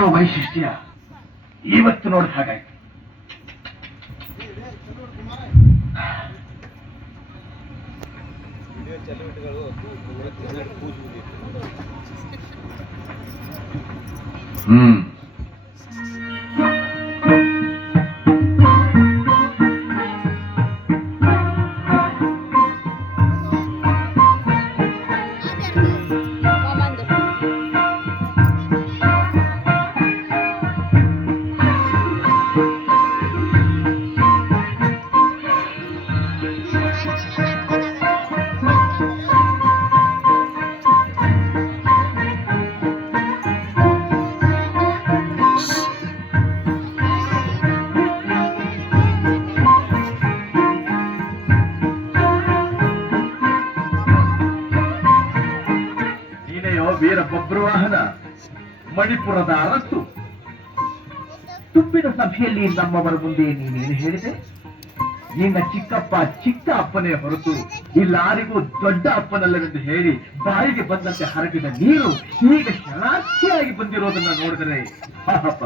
ಇರೋ ವೈಶಿಷ್ಟ್ಯ ಇವತ್ತು ನೋಡಿದ ಹಾಗಾಯ್ತು. ವೀರ ಬಬ್ರುವಾಹನ, ಮಣಿಪುರದ ಅರಸು. ತುಪ್ಪಿನ ಸಭೆಯಲ್ಲಿ ನಮ್ಮವರ ಮುಂದೆ ನೀನೇನು ಹೇಳಿದೆ? ನಿನ್ನ ಚಿಕ್ಕಪ್ಪ ಚಿಕ್ಕ ಅಪ್ಪನೇ ಹೊರತು ಇಲ್ಲಾರಿಗೂ ದೊಡ್ಡ ಅಪ್ಪನಲ್ಲವೆಂದು ಹೇಳಿ ಬಾಯಿಗೆ ಬಂದಂತೆ ಹರಗಿದ ನೀರು ಈಗ ಶರಾರ್ಥಿಯಾಗಿ ಬಂದಿರೋದನ್ನ ನೋಡಿದರೆ ಪಾಪ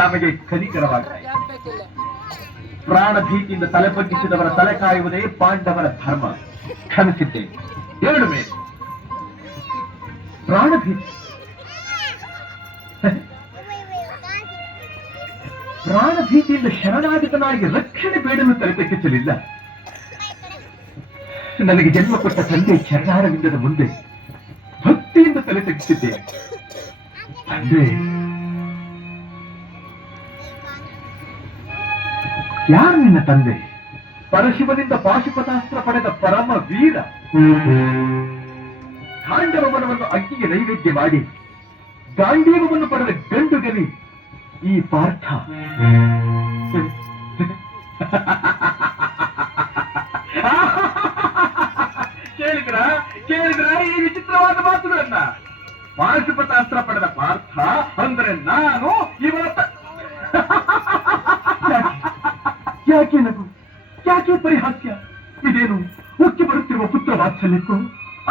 ನಮಗೆ ಕನಿಕರವಾಗ್ತಾ ಇದೆ. ಪ್ರಾಣ ಭೀತಿಯಿಂದ ತಲೆ ಬಗ್ಗಿಸಿದವರ ತಲೆ ಕಾಯುವುದೇ ಪಾಂಡವರ ಧರ್ಮ. ಕ್ಷಮಿಸಿದ್ದೇನೆ. ಎರಡು ಮೇಲೆ ಪ್ರಾಣಭೀತಿ, ಪ್ರಾಣಭೀತಿಯಿಂದ ಶರಣಾಗತನಾಗಿ ರಕ್ಷಣೆ ಬೇಡಲು ತಲೆತಗ್ಗಿಸಲಿಲ್ಲ. ನನಗೆ ಜನ್ಮ ಕೊಟ್ಟ ತಂದೆ ಚರಣಾರವಿಂದದ ಮುಂದೆ ಭಕ್ತಿಯಿಂದ ತಲೆ ತಗ್ಗಿಸಿದ್ದೇನೆ. ತಂದೆ, ಯಾರು ನಿನ್ನ ತಂದೆ? ಪರಶಿವನಿಂದ ಪಾಶುಪತಾಸ್ತ್ರ ಪಡೆದ ಪರಮ ವೀರ. ಗಾಂಡವವನ್ನು ಅಗ್ಗಿಗೆ ನೈವೇದ್ಯ ಮಾಡಿ ಗಾಂಡೀವವನ್ನು ಪಡೆದ ಗಂಡುಗಲಿ ಈ ಪಾರ್ಥ. ಕೇಳಿದ್ರ ಈ ವಿಚಿತ್ರವಾದ ಮಾತುಗಳನ್ನ? ಪಾಶುಪತಾಸ್ತ್ರ ಪಡೆದ ಪಾರ್ಥ ಅಂದ್ರೆ ನಾನು ಇವತ್ತ. ಯಾಕೆ ನಗು? ಯಾಕೆ ಪರಿಹಾಸ್ಯ? ಇದೇನು ಉಕ್ಕಿ ಬರುತ್ತಿರುವ ಪುತ್ರ ವಾತ್ಸಲ್ಯಕ್ಕೂ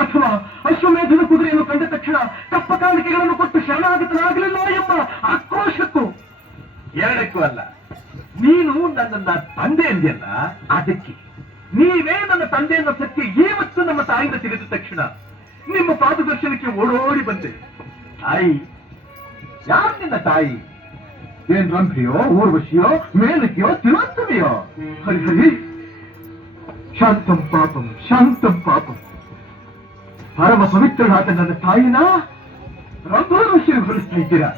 ಅಥವಾ ಅಶ್ವಮೇಧದ ಕುದುರೆಯನ್ನು ಕಂಡ ತಕ್ಷಣ ತಪ್ಪ ಕಾಣಿಕೆಗಳನ್ನು ಕೊಟ್ಟು ಶರಣಾಗತನಾಗಲಿಲ್ಲ ಎಂಬ ಆಕ್ರೋಶಕ್ಕೂ? ಎರಡಕ್ಕೂ ಅಲ್ಲ. ನೀನು ನನ್ನನ್ನ ತಂದೆ ಎಂದೆಯಲ್ಲ, ಅದಕ್ಕೆ. ನೀವೇ ನನ್ನ ತಂದೆಯನ್ನ ಸತ್ಯ ಇವತ್ತು ನಮ್ಮ ತಾಯಿಯಿಂದ ತಿಳಿದ ತಕ್ಷಣ ನಿಮ್ಮ ಪಾದದರ್ಶನಕ್ಕೆ ಓಡೋಡಿ ಬಂದೆ. ತಾಯಿ ಯಾರು ನಿನ್ನ ತಾಯಿ? ಏನ್ ರಂಭೆಯೋ, ಊರ್ವಶಿಯೋ, ಮೇನಕಿಯೋ, ತಿಲೋತ್ತಮೆಯೋ? ಹರಿ ಶಾಂತಂ ಪಾಪಂ, ಶಾಂತಂ ಪಾಪಂ. ಪರಮ ಪವಿತ್ರನಾದ ನನ್ನ ತಾಯಿನ ರಂಭಾವಶಿಗೊಳಿಸ್ತಾ ಇದ್ದೀರಾ?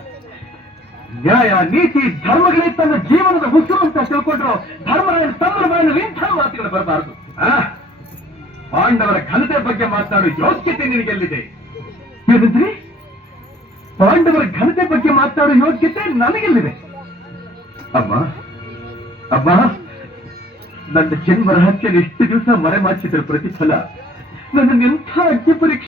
ನ್ಯಾಯ, ನೀತಿ, ಧರ್ಮಗಳೇ ತನ್ನ ಜೀವನದ ಉಸಿರು ಅಂತ ತಿಳ್ಕೊಂಡ್ರು ಧರ್ಮರಾಯನ ತಮ್ಮರ ಬಾಯಲ್ಲಿ ಇಂಥ ಮಾತುಗಳು ಬರಬಾರದು. ಪಾಂಡವರ ಘನತೆ ಬಗ್ಗೆ ಮಾತನಾಡುವ ಯೋಗ್ಯತೆ ನಿನಗೆಲ್ಲಿದೆ? ಏನಂದ್ರಿ? ಪಾಂಡವರ ಘನತೆ ಬಗ್ಗೆ ಮಾತನಾಡುವ ಯೋಗ್ಯತೆ ನನಗೆಲ್ಲಿದೆ? ಅಮ್ಮ ಅಮ್ಮ, ನನ್ನ ಜನ್ಮ ರಹಸ್ಯ ಎಷ್ಟು ದಿವಸ ಮರೆಮಾಚಿದ್ರ ಪ್ರತಿಫಲ ನನ್ನನ್ನೆಂಥ ಅಗ್ನಿ ಪರೀಕ್ಷೆ